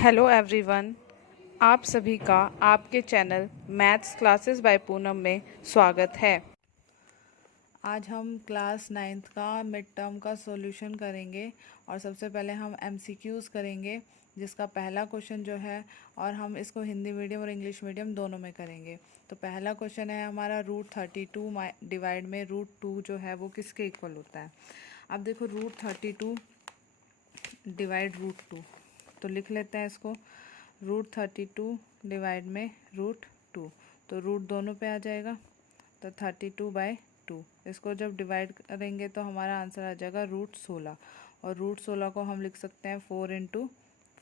Hello everyone. आप सभी का आपके channel maths classes bye Poonam में स्वागत है। आज हम क्लास 9th का मिड टर्म का सॉल्यूशन करेंगे और सबसे पहले हम एमसीक्यूज़ करेंगे, जिसका पहला क्वेश्चन जो है, और हम इसको हिंदी मीडियम और इंग्लिश मीडियम दोनों में करेंगे। तो पहला क्वेश्चन है हमारा √32 डिवाइड में √2 जो है वो किसके इक्वल होता है। अब देखो √32 डिवाइड √2, तो लिख लेते हैं इसको। √32 डिवाइड में √2, तो रूट दोनों पे आ जाएगा, तो 32/2। इसको जब डिवाइड करेंगे तो हमारा आंसर आ जाएगा √16, और √16 को हम लिख सकते हैं 4 ×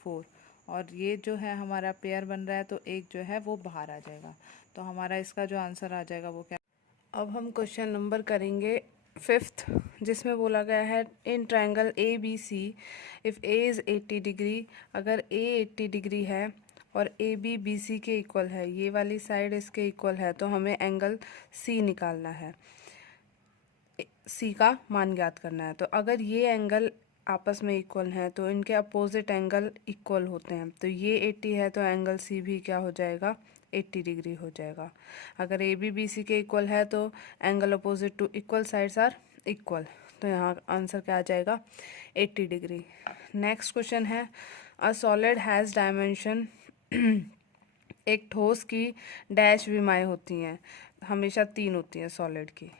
4, और ये जो है हमारा पेयर बन रहा है, तो एक जो है वो बाहर आ जाएगा। तो हमारा इसका जो आंसर आ जाएगा वो क्या। अब हम क्वेश्चन नंबर करेंगे 5th, जिसमें बोला गया है in triangle A B C if A is 80 degree, अगर ए 80 डिग्री है और ए बी बी सी के इक्वल है, ये वाली साइड इसके इक्वल है, तो हमें एंगल सी निकालना है, सी का मान ज्ञात करना है। तो अगर ये एंगल आपस में इक्वल हैं तो इनके अपोजिट एंगल इक्वल होते हैं, तो ये 80 है तो एंगल सी भी क्या हो जाएगा, 80 डिग्री हो जाएगा। अगर ए बी बी सी के इक्वल है तो angle opposite to equal sides are equal, तो यहाँ आंसर क्या आ जाएगा, 80 डिग्री। नेक्स्ट क्वेश्चन है अ सॉलिड हैज़ डायमेंशन एक ठोस की डैश विमाएँ होती हैं, हमेशा 3 होती हैं सॉलिड की।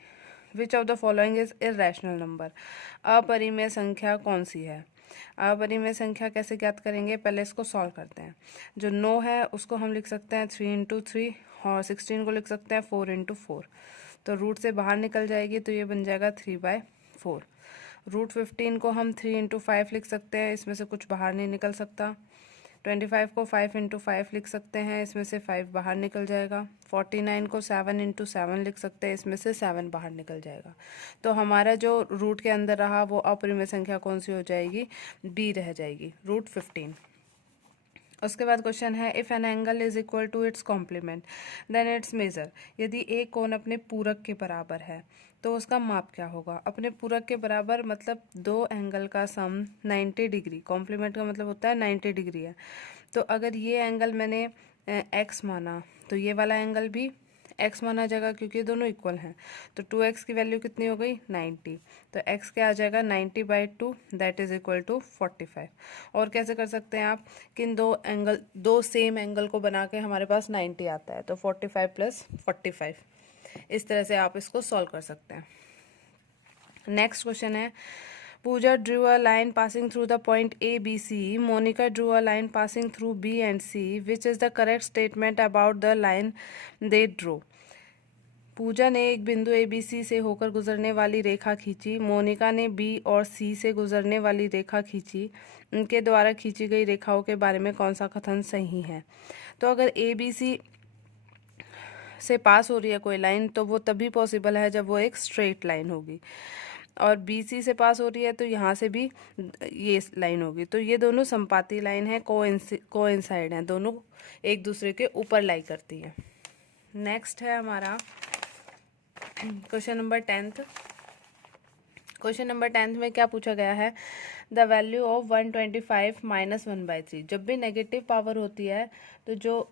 Which of the following is irrational number, अपरिमेय संख्या कौन सी है। अपरिमेय संख्या कैसे ज्ञात करेंगे, पहले इसको सॉल्व करते हैं। जो 9 है उसको हम लिख सकते हैं 3 × 3, और 16 को लिख सकते हैं 4 × 4, तो रूट से बाहर निकल जाएगी, तो ये बन जाएगा 3/4। √15 को हम 3 × 5 लिख सकते हैं, इसमें से कुछ बाहर नहीं निकल सकता। 25 को 5 × 5 लिख सकते हैं, इसमें से 5 बाहर निकल जाएगा। 49 को 7 × 7 लिख सकते हैं, इसमें से 7 बाहर निकल जाएगा। तो हमारा जो रूट के अंदर रहा वो अपरिमेय संख्या कौन सी हो जाएगी, बी रह जाएगी, √15। उसके बाद क्वेश्चन है if an angle is equal to its complement then its measure, यदि एक कोण अपने पूरक के बराबर है तो उसका माप क्या होगा। अपने पूरक के बराबर मतलब दो एंगल का सम 90 डिग्री, कॉम्प्लीमेंट का मतलब होता है 90 डिग्री है। तो अगर ये एंगल मैंने एक्स माना तो ये वाला एंगल भी एक्स माना जाएगा, क्योंकि दोनों इक्वल हैं। तो 2x की वैल्यू कितनी हो गई, 90, तो x क्या आ जाएगा 90/2, दैट इज इक्वल टू 45। और कैसे कर सकते हैं आप, किन दो सेम एंगल को बना के हमारे पास 90 आता है, तो 45 + 45, इस तरह से आप इसको सॉल्व कर सकते हैं। नेक्स्ट क्वेश्चन है Pooja drew a line passing through the point A, B, C. Monica drew a line passing through B and C. Which is the correct statement about the line they drew? पूजा ने एक बिंदु ए B सी से होकर गुजरने वाली रेखा खींची, मोनिका ने B और सी से गुजरने वाली रेखा खींची। उनके द्वारा खींची गई रेखाओं के बारे में कौन सा कथन सही है। तो अगर ए बी सी से पास हो रही है कोई लाइन तो वो तभी पॉसिबल है जब वो एक स्ट्रेट लाइन होगी, और बी सी से पास हो रही है तो यहाँ से भी ये लाइन होगी, तो ये दोनों संपाती लाइन है, कोइंसाइड हैं, दोनों एक दूसरे के ऊपर लाई करती हैं। नेक्स्ट है हमारा question number 10th। Question number 10th में क्या पूछा गया है, द वैल्यू ऑफ 125 - 1/3। जब भी नेगेटिव पावर होती है तो जो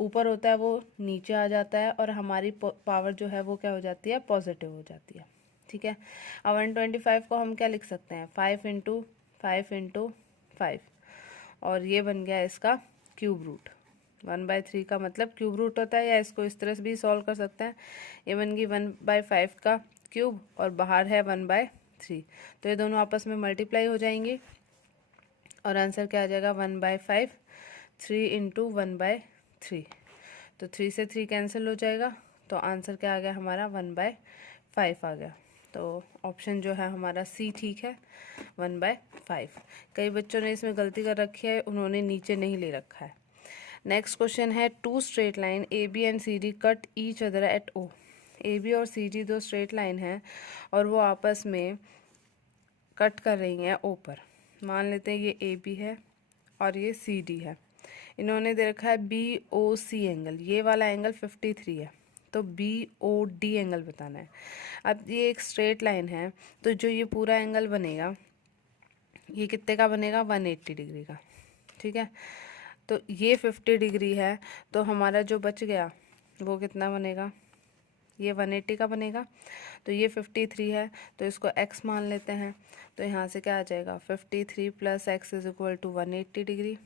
ऊपर होता है वो नीचे आ जाता है, और हमारी पावर जो है वो क्या हो जाती है, पॉजिटिव हो जाती है। ठीक है, अब 125 को हम क्या लिख सकते हैं, 5 × 5 × 5, और ये बन गया इसका क्यूब रूट। 1/3 का मतलब क्यूब रूट होता है, या इसको इस तरह से भी सॉल्व कर सकते हैं। ये बन गई 1/5 का क्यूब, और बाहर है 1/3, तो ये दोनों आपस में मल्टीप्लाई हो जाएंगे, और आंसर क्या आ जाएगा 1/5, 3 × 1/3, तो 3 से 3 कैंसिल हो जाएगा, तो आंसर क्या आ गया हमारा 1/5 आ गया। तो ऑप्शन जो है हमारा सी ठीक है, 1/5। कई बच्चों ने इसमें गलती कर रखी है, उन्होंने नीचे नहीं ले रखा है। नेक्स्ट क्वेश्चन है two straight line A B and C D cut each other at O. A B और सी डी दो स्ट्रेट लाइन हैं और वो आपस में कट कर रही हैं ओ पर। मान लेते हैं ये ए बी है और ये सी डी है। इन्होंने दे रखा है बी ओ सी एंगल, ये वाला एंगल 53 है, तो बी ओ डी एंगल बताना है। अब ये एक स्ट्रेट लाइन है, तो जो ये पूरा एंगल बनेगा ये कितने का बनेगा, 180 डिग्री का। ठीक है, तो ये 50 डिग्री है, तो हमारा जो बच गया वो कितना बनेगा, ये 180 का बनेगा। तो ये 53 है, तो इसको x मान लेते हैं। तो यहाँ से क्या आ जाएगा, 53 plus X is equal to 180 degree,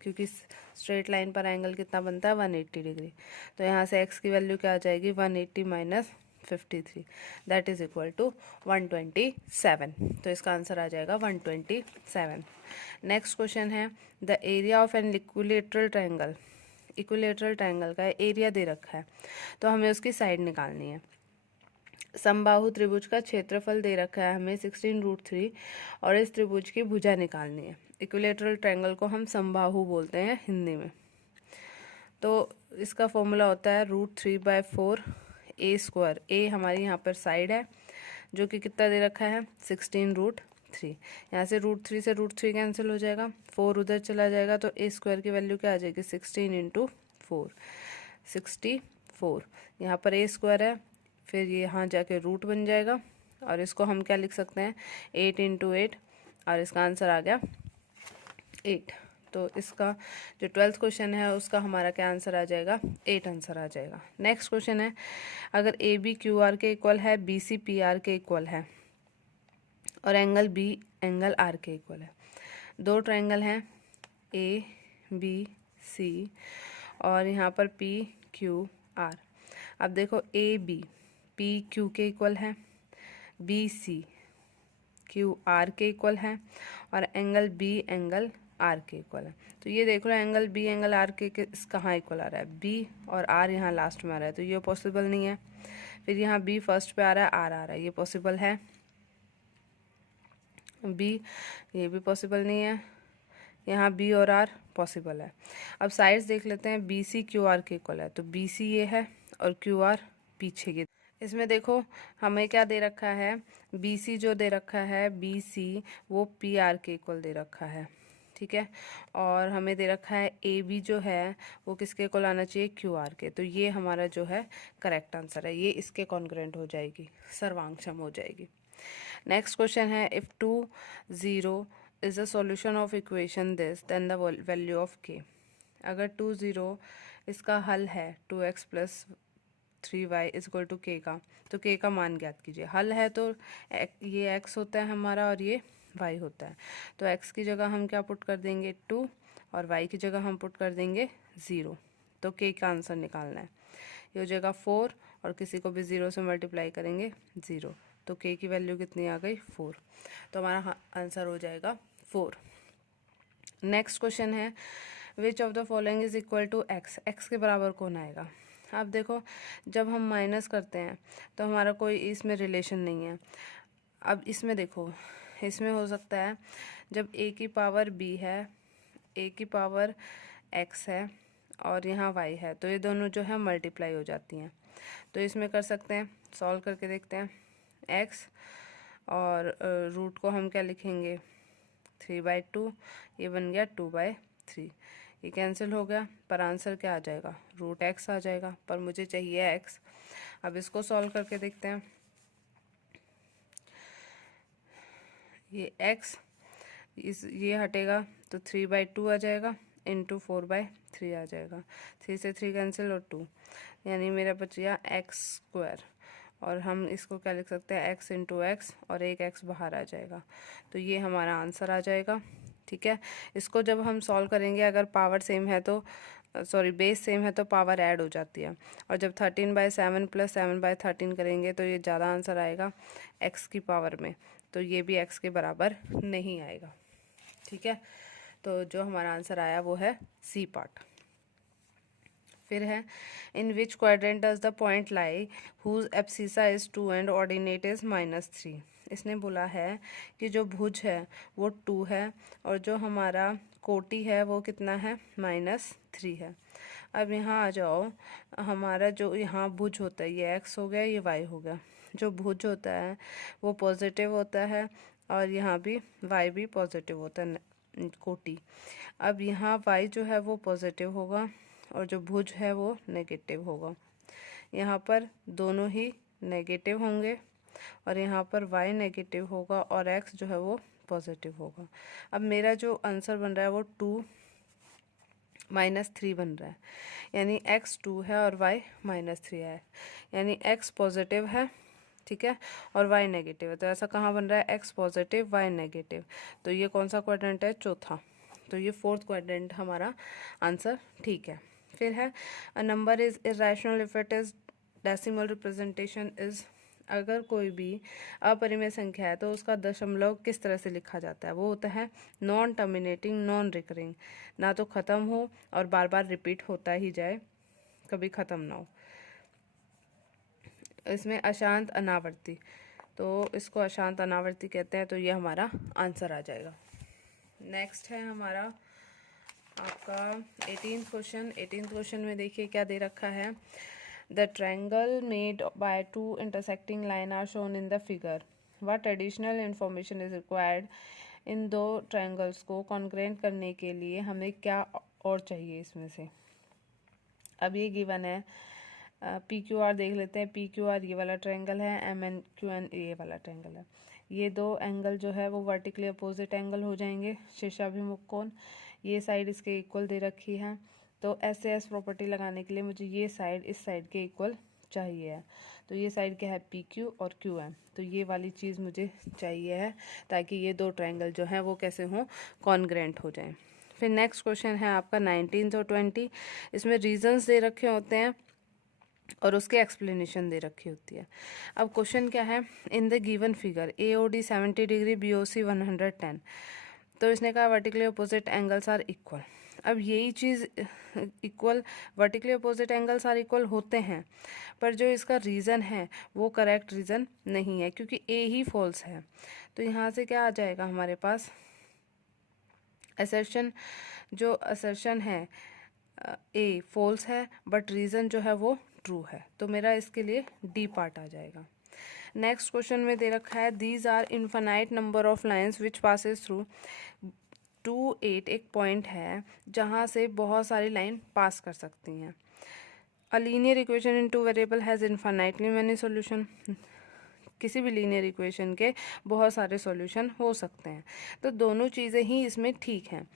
क्योंकि स्ट्रेट लाइन पर एंगल कितना बनता है, 180 डिग्री। तो यहाँ से x की वैल्यू क्या आ जाएगी, 180 minus 53, that is equal to 127। तो इसका आंसर आ जाएगा 127। नेक्स्ट क्वेश्चन है, the area of an equilateral triangle. Equilateral triangle का एरिया दे रखा है, तो हमें उसकी साइड निकालनी है। समबाहु त्रिभुज का क्षेत्रफल दे रखा है हमें 16√3, और इस त्रिभुज की भुजा निकालनी है। इक्विलेटरल ट्रायंगल को हम समबाहु बोलते हैं हिंदी में। तो इसका फॉर्मूला होता है √3/4 a²। a हमारी यहाँ पर साइड है, जो कि कितना दे रखा है, 16√3। यहाँ से √3 से √3 कैंसिल हो जाएगा, 4 उधर चला जाएगा, तो a² की वैल्यू क्या आ जाएगी, 16 × 4, 64। यहाँ पर a² है, फिर ये यहाँ जाके रूट बन जाएगा, और इसको हम क्या लिख सकते हैं, 8 × 8, और इसका आंसर आ गया 8। तो इसका जो 12th क्वेश्चन है उसका हमारा क्या आंसर आ जाएगा, 8 आंसर आ जाएगा। नेक्स्ट क्वेश्चन है, अगर ए बी क्यू आर के इक्वल है, बी सी पी आर के इक्वल है, और एंगल बी एंगल आर के इक्वल है। दो ट्रायंगल हैं ए बी सी, और यहाँ पर पी क्यू आर। अब देखो ए बी पी क्यू के इक्वल है, बी सी क्यू आर के इक्वल है, और एंगल बी एंगल आर के इक्वल है। तो ये देख लो, एंगल बी एंगल आर के कहाँ इक्वल आ रहा है, बी और आर यहाँ लास्ट में आ रहा है, तो ये पॉसिबल नहीं है। फिर यहाँ बी फर्स्ट पे आ रहा है, आर आ रहा है, ये पॉसिबल है। बी, ये भी पॉसिबल नहीं है। यहाँ बी और आर पॉसिबल है। अब साइड्स देख लेते हैं, बी सी क्यू आर के इक्वल है, तो बी सी ये है और क्यू आर पीछे की। इसमें देखो हमें क्या दे रखा है, बी सी जो दे रखा है, बी सी वो पी आर के इक्वल दे रखा है, ठीक है। और हमें दे रखा है ए बी जो है वो किसके इक्वल आना चाहिए, क्यू आर के। तो ये हमारा जो है करेक्ट आंसर है, ये इसके कॉन्ग्रुएंट हो जाएगी, सर्वांगसम हो जाएगी। नेक्स्ट क्वेश्चन है, if 2 0 is the solution of equation this then the value of K. अगर 2 0 इसका हल है 2x + 3y = टू के का, तो के का मान ज्ञात कीजिए। हल है तो ये x होता है हमारा और ये y होता है, तो x की जगह हम क्या पुट कर देंगे 2, और y की जगह हम पुट कर देंगे 0। तो k का आंसर निकालना है, ये हो जाएगा 4, और किसी को भी 0 से मल्टीप्लाई करेंगे 0, तो k की वैल्यू कितनी आ गई 4। तो हमारा आंसर हो जाएगा 4। नेक्स्ट क्वेश्चन है, which of the following is equal to x। x के बराबर कौन आएगा। आप देखो जब हम माइनस करते हैं तो हमारा कोई इसमें रिलेशन नहीं है। अब इसमें देखो, इसमें हो सकता है जब a की पावर b है, a की पावर x है, और यहाँ y है, तो ये दोनों जो है मल्टीप्लाई हो जाती हैं। तो इसमें कर सकते हैं, सॉल्व करके देखते हैं। x और रूट को हम क्या लिखेंगे 3/2, ये बन गया 2/3, ये कैंसिल हो गया, पर आंसर क्या आ जाएगा, √x आ जाएगा, पर मुझे चाहिए x। अब इसको सॉल्व करके देखते हैं। ये x ये हटेगा तो 3/2 आ जाएगा, इंटू 4/3 आ जाएगा, 3 से 3 कैंसिल और 2, यानी मेरा बच गया x²। और हम इसको क्या लिख सकते हैं, x × x, और एक x बाहर आ जाएगा, तो ये हमारा आंसर आ जाएगा, ठीक है। इसको जब हम सॉल्व करेंगे, अगर पावर सेम है तो बेस सेम है तो पावर ऐड हो जाती है, और जब 13/7 + 7/13 करेंगे तो ये ज़्यादा आंसर आएगा x की पावर में, तो ये भी x के बराबर नहीं आएगा, ठीक है। तो जो हमारा आंसर आया वो है सी पार्ट। फिर है, in which quadrant does the point lie whose abscissa is 2 and ordinate is -3। इसने बोला है कि जो भुज है वो 2 है, और जो हमारा कोटि है वो कितना है, -3 है। अब यहाँ आ जाओ, हमारा जो यहाँ भुज होता है ये x हो गया, ये y हो गया। जो भुज होता है वो पॉजिटिव होता है, और यहाँ भी y भी पॉजिटिव होता है, कोटि। अब यहाँ y जो है वो पॉजिटिव होगा, और जो भुज है वो नेगेटिव होगा। यहाँ पर दोनों ही नेगेटिव होंगे, और यहाँ पर y नेगेटिव होगा, और x जो है वो पॉजिटिव होगा। अब मेरा जो आंसर बन रहा है वो 2 -3 बन रहा है, यानी x 2 है और y -3 है, यानी x पॉजिटिव है, ठीक है, और y नेगेटिव है। तो ऐसा कहाँ बन रहा है, x पॉजिटिव y नेगेटिव। तो ये कौन सा क्वाड्रेंट है, चौथा। तो ये फोर्थ क्वाड्रेंट हमारा आंसर ठीक है। फिर है a number is irrational if it is decimal representation is, अगर कोई भी अपरिमेय संख्या है तो उसका दशमलव किस तरह से लिखा जाता है, वो होता है नॉन टर्मिनेटिंग नॉन रिकरिंग, ना तो ख़त्म हो और बार बार रिपीट होता ही जाए, कभी ख़त्म ना हो। इसमें अशांत अनावर्ती, तो इसको अशांत अनावर्ती कहते हैं, तो ये हमारा आंसर आ जाएगा। नेक्स्ट है हमारा आपका 18th क्वेश्चन। 18th क्वेश्चन में देखिए क्या दे रखा है, the triangle made by two intersecting line are shown in the figure, what additional information is required, in दो ट्रायंगल्स को कॉन्ग्रेंट करने के लिए हमें क्या और चाहिए इसमें से। अब ये गिवन है, पी क्यू आर देख लेते हैं। पी क्यू आर ये वाला ट्रायंगल है, एम एन क्यू एन ये वाला ट्रायंगल है। ये दो एंगल जो है वो वर्टिकली अपोजिट एंगल हो जाएंगे, शीर्षाभिमुख कोण। ये साइड इसके इक्वल दे रखी है, तो एस एस प्रॉपर्टी लगाने के लिए मुझे ये साइड इस साइड के इक्वल चाहिए है। तो ये साइड क्या है, पी क्यू और क्यू एम, तो ये वाली चीज़ मुझे चाहिए है ताकि ये दो ट्रायंगल जो हैं वो कैसे हों, कॉन्ग्रेंट हो जाएं। फिर नेक्स्ट क्वेश्चन है आपका 19 और 20। इसमें रीजंस दे रखे होते हैं और उसके एक्सप्लेनेशन दे रखी होती है। अब क्वेश्चन क्या है, in the given figure A O D 70 degree, B O C 110, तो इसने कहा vertically opposite angles are equal. अब यही चीज़ equal, vertically opposite angles are equal होते हैं, पर जो इसका रीज़न है वो करेक्ट रीज़न नहीं है, क्योंकि ए ही फॉल्स है। तो यहाँ से क्या आ जाएगा हमारे पास, असर्शन, जो असर्शन है ए फॉल्स है बट रीज़न जो है वो ट्रू है, तो मेरा इसके लिए डी पार्ट आ जाएगा। नेक्स्ट क्वेश्चन में दे रखा है, these are infinite number of lines which passes through 2 8, एक पॉइंट है जहाँ से बहुत सारी लाइन पास कर सकती हैं। A linear equation in 2 variable has infinitely many solution, किसी भी लीनियर इक्वेशन के बहुत सारे सॉल्यूशन हो सकते हैं, तो दोनों चीज़ें ही इसमें ठीक हैं।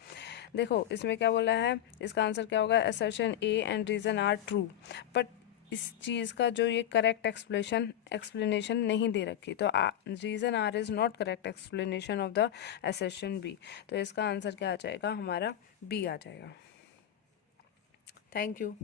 देखो इसमें क्या बोला है, इसका आंसर क्या होगा, assertion A and reason are true, but इस चीज़ का जो ये करेक्ट एक्सप्लेनेशन नहीं दे रखी, तो reason R is not correct explanation of the assertion B, तो इसका आंसर क्या आ जाएगा, हमारा बी आ जाएगा। Thank you.